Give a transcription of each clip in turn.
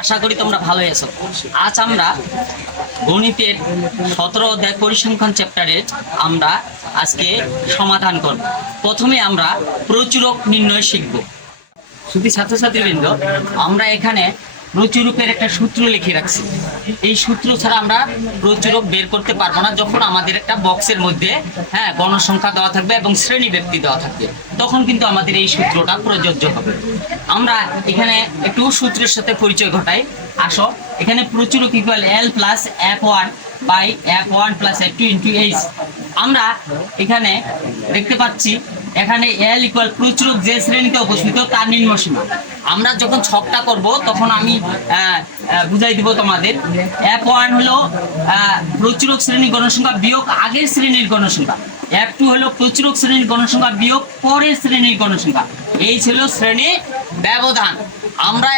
আশা করি তোমরা ভালোই আছো। আজ আমরা গণিতের 17 অধ্যায় পরিসংখ্যান চ্যাপ্টারের আমরা আজকে সমাধান করব। প্রথমে আমরা প্রচুরক নির্ণয় শিখব। শুধু ছাত্রছাত্রীবৃন্দ, আমরা এখানে প্রচুরকের একটা সূত্র লিখে রাখছি। এই সূত্র ছাড়া আমরা প্রচুরক বের করতে পারবো না। যখন আমাদের একটা বক্সের মধ্যে গণসংখ্যা দেওয়া থাকবে এবং শ্রেণী ব্যক্তি দেওয়া থাকবে, তখন কিন্তু আমাদের এই সূত্রটা প্রযোজ্য হবে। আমরা এখানে একটু সূত্রের সাথে পরিচয় ঘটাই। আসো, এখানে প্রচুরক equal L plus f1 by f1 plus f2 into H. আমরা এখানে দেখতে পাচ্ছি এখানে এল ইকুয়াল প্রচুরক যে শ্রেণীতে উপস্থিত তার নিম্ন সীমা। আমরা যখন ছকটা করব তখন আমি বুঝাই দিব তোমাদের। f1 হলো প্রচুরক শ্রেণীর গণসংখ্যা বিয়োগ আগের শ্রেণীর গণসংখ্যা, f2 হলো প্রচুরক শ্রেণীর গণসংখ্যা বিয়োগ পরের শ্রেণীর গণসংখ্যা। এই ছিল শ্রেণী ব্যবধান। আমরা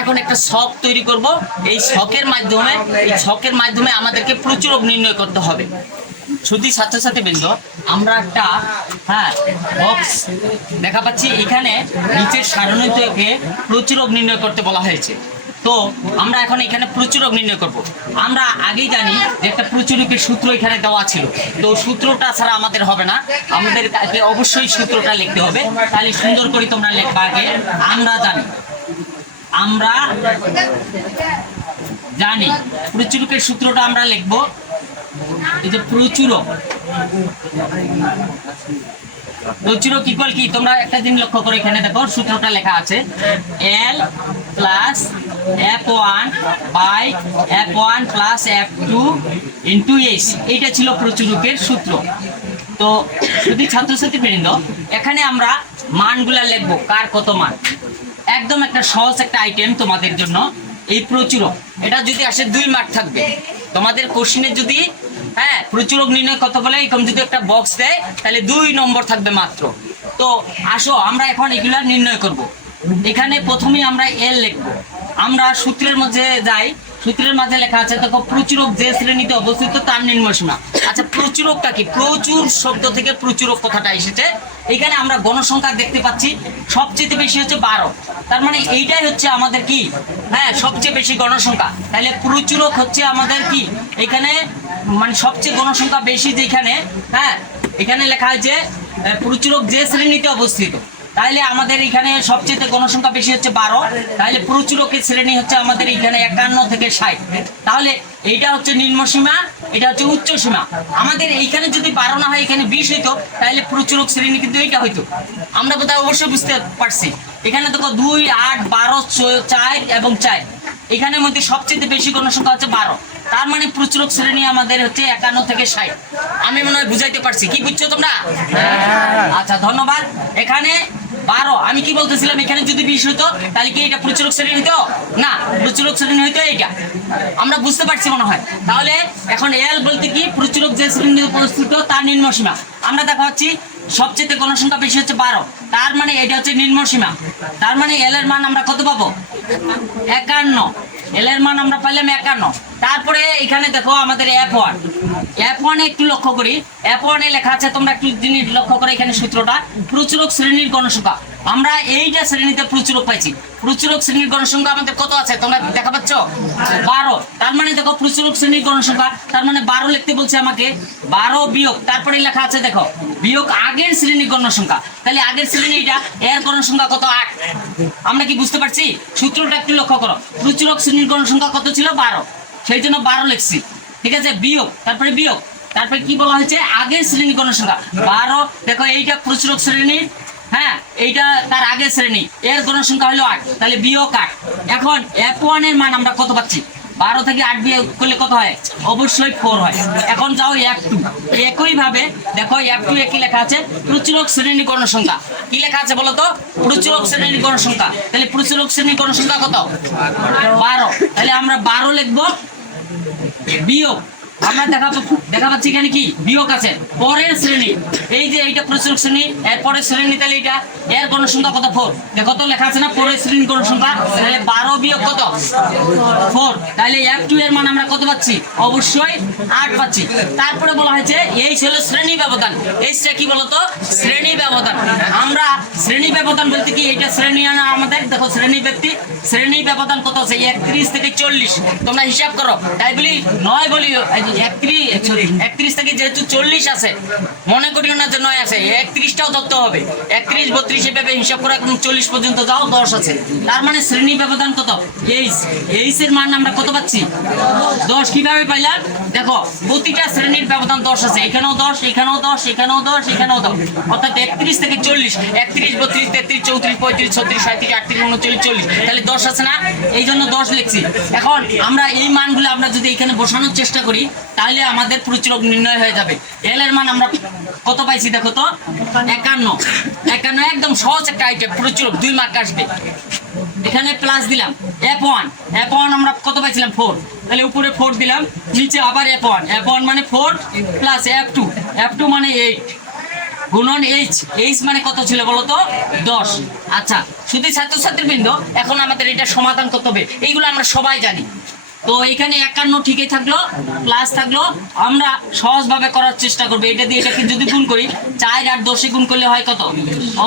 এখন একটা ছক তৈরি করব। এই ছকের মাধ্যমে আমাদেরকে প্রচুরক নির্ণয় করতে হবে। শুধু ছাত্রছাত্রীবৃন্দ, আমরা একটা বক্স দেখা পাচ্ছি। এখানে নিচের সারণী থেকে প্রচুরক নির্ণয় করতে বলা হয়েছে। তো আমরা এখন এখানে প্রচুরক নির্ণয় করব। আমরা আগেই জানি যে একটা প্রচুরকের সূত্র এখানে দেওয়া ছিল। তো সূত্রটা ছাড়া আমাদের হবে না, আমাদের অবশ্যই সূত্রটা লিখতে হবে। তাহলে সুন্দর করে তোমরা লেখবা। আগে আমরা জানি প্রচুরকের সূত্রটা আমরা লিখবো। এই যে প্রচুরক ইকুয়াল কি, তোমরা একটা দিন লক্ষ্য করে এখানে দেখো সূত্রটা লেখা আছে L plus f1 by f1 plus f2 into H. এইটা ছিল প্রচুরকের সূত্র। তো যদি ছাত্রছাত্রীবৃন্দ, এখানে আমরা মানগুলা লিখবো, কার কত মান। একদম একটা সহজ একটা আইটেম তোমাদের জন্য। এই প্রচুরক এটা যদি আসে 2 মার্ক থাকবে তোমাদের কোশ্চেনে। যদি প্রচুরক নির্ণয় কত বলে এরকম যদি একটা বক্স দেয়, তাহলে 2 নম্বর থাকবে মাত্র। তো আসো আমরা এখন এগুলা নির্ণয় করব। এখানে প্রথমেই আমরা এল লিখবো। আমরা সূত্রের মধ্যে যাই। সূত্রের মাঝে লেখা আছে দেখো, প্রচুরক যে শ্রেণীতে অবস্থিত তার নিম্ন সীমা। আচ্ছা, প্রচুরকটা কি? প্রচুর শব্দ থেকে প্রচুরক কথাটা এসেছে। এখানে আমরা গণসংখ্যা দেখতে পাচ্ছি সবচেয়ে বেশি হচ্ছে 12। তার মানে এইটাই হচ্ছে আমাদের কি সবচেয়ে বেশি গণসংখ্যা। তাহলে প্রচুরক হচ্ছে আমাদের কি এখানে মানে সবচেয়ে গণসংখ্যা বেশি যেখানে এখানে লেখা আছে প্রচুরক যে শ্রেণীতে অবস্থিত। তাহলে আমাদের এখানে সবচেয়ে গণসংখ্যা বেশি হচ্ছে 12। তাহলে প্রচুরকের শ্রেণী হচ্ছে আমাদের এখানে 51 থেকে 60। তাহলে এইটা হচ্ছে নিম্ন সীমা, এটা হচ্ছে উচ্চ সীমা। আমাদের এইখানে যদি 12 না হয়, এখানে 20 হইতো, তাহলে প্রচুরক শ্রেণী কিন্তু এইটা হইতো। আমরা কোথাও অবশ্যই বুঝতে পারছি। এখানে দেখো 2, 8, 12, 4 এবং 4। এখানের মধ্যে সবচেয়ে বেশি গণসংখ্যা হচ্ছে 12। তার মানে প্রচুরক শ্রেণী আমাদের হচ্ছে 51 থেকে 60। আমি মনে হয় বুঝাইতে পারছি। কি বুঝছো তোমরা? আচ্ছা, ধন্যবাদ। এখানে 12, আমি কি বলতেছিলাম, এখানে যদি 20 হতো তাহলে কি এটা প্রচুরক শ্রেণী হইতো না? প্রচুরক শ্রেণী হইতো এইটা। আমরা বুঝতে পারছি মনে হয়। তাহলে এখন এল বলতে কি, প্রচুরক যে শ্রেণীতে উপস্থিত তার নিম্ন সীমা। আমরা দেখা পাচ্ছি সবচেয়ে গণসংখ্যা বেশি হচ্ছে 12। তার মানে এটা হচ্ছে নিম্ন সীমা। তার মানে এল এর মান আমরা কত পাবো? 51। এল এর মান আমরা পাইলাম 51। তারপরে এখানে দেখো আমাদের f1 একটু লক্ষ্য করি। f1 এ লেখা আছে, তোমরা একটু জিনিস লক্ষ্য করে, এখানে সূত্রটা প্রচুরক শ্রেণীর গণসংখ্যা। আমরা এইটা শ্রেণীতে প্রচুরক পাইছি। প্রচুরক শ্রেণীর গণসংখ্যা আমাদের কত আছে তোমরা দেখা পাচ্ছ? 12। তার মানে দেখো প্রচুরক শ্রেণীর গণসংখ্যা, তার মানে 12 লিখতে বলছে আমাকে। 12 বিয়োগ, তারপরে লেখা আছে দেখো বিয়োগ আগের শ্রেণীর গণসংখ্যা। তাহলে আগের শ্রেণী এটা, এর গণসংখ্যা কত? 8। আমরা কি বুঝতে পারছি? সূত্রটা একটু লক্ষ্য করো। প্রচুরক শ্রেণীর গণসংখ্যা কত ছিল? 12। সেই জন্য 12 লিখছি। ঠিক আছে, বিয়োগ, তারপরে কি বলা হয়েছে? আগের শ্রেণী গণসংখ্যা 12। দেখো এইটা প্রচুরক শ্রেণী, এইটা তার আগের শ্রেণী, এর গণসংখ্যা হলো 8। তাহলে বিয়োগ 8। এখন f1 এর মান আমরা কত পাচ্ছি? 12 থেকে 8 বিয়োগ করলে কত হয়? অবশ্যই 4 হয়। এখন যাও f2। একই ভাবে দেখো f2 একই লেখা আছে, প্রচুরক শ্রেণী গণসংখ্যা। কি লেখা আছে বলো তো? প্রচুরক শ্রেণী গণসংখ্যা। তাহলে প্রচুরক শ্রেণী গণসংখ্যা কত? 12। তাহলে আমরা 12 লিখবো বিয়োগ আমরা দেখা পাচ্ছি এখানে কি বিয়োগ আছে পরের শ্রেণী। এই যে এইটা প্রচুর শ্রেণী, এর পরের শ্রেণী, তাহলে এটা এর গণসংখ্যা কত 4। দেখো তো লেখা আছে না পরের শ্রেণীর গণসংখ্যা, তাহলে 12 বিয়োগ কত 4, তাহলে F2 এর মান আমরা কত পাচ্ছি? অবশ্যই 8 পাচ্ছি। তারপরে বলা হয়েছে এই ছিল শ্রেণী ব্যবধান। এইটা কি বলতো? শ্রেণী ব্যবধান। আমরা শ্রেণী ব্যবধান বলতে কি এটা শ্রেণী না আমাদের, দেখো শ্রেণী ব্যক্তি, শ্রেণী ব্যবধান কত আছে? 31 থেকে 40। তোমরা হিসাব করো, তাই বলি 9 বলি 31 থেকে যেহেতু 40 আছে, মনে করিও না যে 9 আছে, 31টাও ধরতে হবে। 31 32 এভাবে হিসাব করে একদম 40 পর্যন্ত যাও, 10 আছে। তার মানে শ্রেণী ব্যবধান কত? এইচ এর মান আমরা কত পাচ্ছি? 10। কিভাবে পাইলাম? দেখো প্রতিটা শ্রেণীর ব্যবধান 10 আছে, এখানেও 10, এখানেও 10, এখানেও 10, এখানেও 10, অর্থাৎ 31 থেকে 40, 31 32 33 34 35 36 37 38 39 40, তাহলে 10 আছে না? এই জন্য 10 লিখছি। এখন আমরা এই মানগুলো আমরা যদি এখানে বসানোর চেষ্টা করি, তাহলে আমাদের প্রচুরক নির্ণয় হয়ে যাবে। এল এর মান আমরা কত পাইছি? দেখো তো 51 একদম সহজ একটা আইটেম, প্রচুরক 2 মার্ক আসবে। এখানে প্লাস দিলাম F1 আমরা কত পাইছিলাম? 4, তাহলে উপরে 4 দিলাম, নিচে আবার F1 মানে 4 প্লাস F2 মানে 8 গুণন এইচ মানে কত ছিল বলো তো? 10। আচ্ছা, শুধু ছাত্রছাত্রীবৃন্দ, এখন আমাদের এটা সমাধান করতে হবে। এইগুলো আমরা সবাই জানি। তো এখানে 51 ঠিকই থাকলো, প্লাস থাকলো, আমরা সহজভাবে করার চেষ্টা করবো। এটা দিয়ে এটাকে যদি গুণ করি, 4 আর 10 গুণ করলে হয় কত?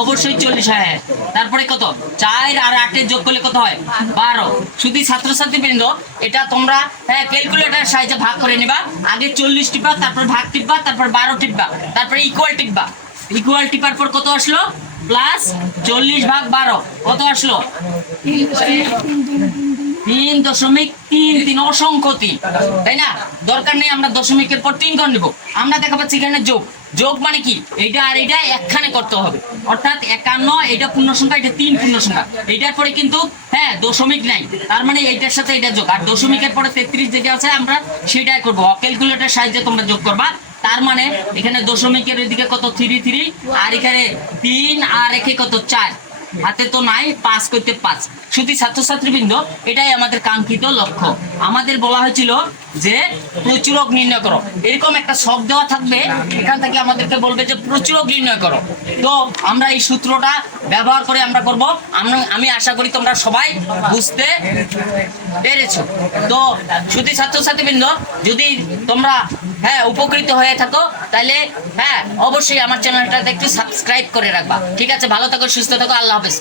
অবশ্যই 40 হয়। তারপরে কত? 4 আর 8 যোগ করলে কত হয়? 12। শুধু ছাত্রছাত্রীবৃন্দ, এটা তোমরা ক্যালকুলেটরের সাহায্যে ভাগ করে নিবা। আগে 40 টিপা, তারপর ভাগ টিপবা, তারপর 12 টিপবা, তারপরে ইকুয়াল টিপবা। ইকুয়াল টিপার পর কত আসলো? প্লাস 40 ভাগ 12 কত আসলো? 3.33। অসংখ্য 3, তাই না? দরকার নেই আমরা দশমিকের পর 3 করে নিব। আমরা দেখা পাচ্ছি এখানে যোগ মানে কি? এইটা আর এইটা একখানে করতে হবে, অর্থাৎ 51 এটা পূর্ণ সংখ্যা, এটা 3 পূর্ণ সংখ্যা। এইটার পরে কিন্তু দশমিক নাই, তার মানে এইটার সাথে এটা যোগ। আর দশমিকের পরে 33 যেটা আছে আমরা সেটাই করবো। ক্যালকুলেটরের সাহায্যে তোমরা যোগ করবা। তার মানে এখানে দশমিকের এদিকে কত? 3 আর এখানে 3 আর একে কত? 4, হাতে তো নাই, 5 করতে 5। শুধু ছাত্রছাত্রীবৃন্দ, এটাই আমাদের কাঙ্ক্ষিত লক্ষ্য। আমাদের বলা হয়েছিল যে প্রচুরক নির্ণয় করো, এরকম একটা ছক দেওয়া থাকবে, এখান থেকে আমাদেরকে বলবে যে প্রচুরক নির্ণয় করো। তো আমরা এই সূত্রটা ব্যবহার করে আমরা করব। আমি আশা করি তোমরা সবাই বুঝতে পেরেছো। তো শুধু ছাত্রছাত্রীবৃন্দ, যদি তোমরা উপকৃত হয়ে থাকো, তাহলে অবশ্যই আমার চ্যানেলটাতে একটু সাবস্ক্রাইব করে রাখবা। ঠিক আছে, ভালো থাকো, সুস্থ থাকো, আল্লাহ হাফেজ।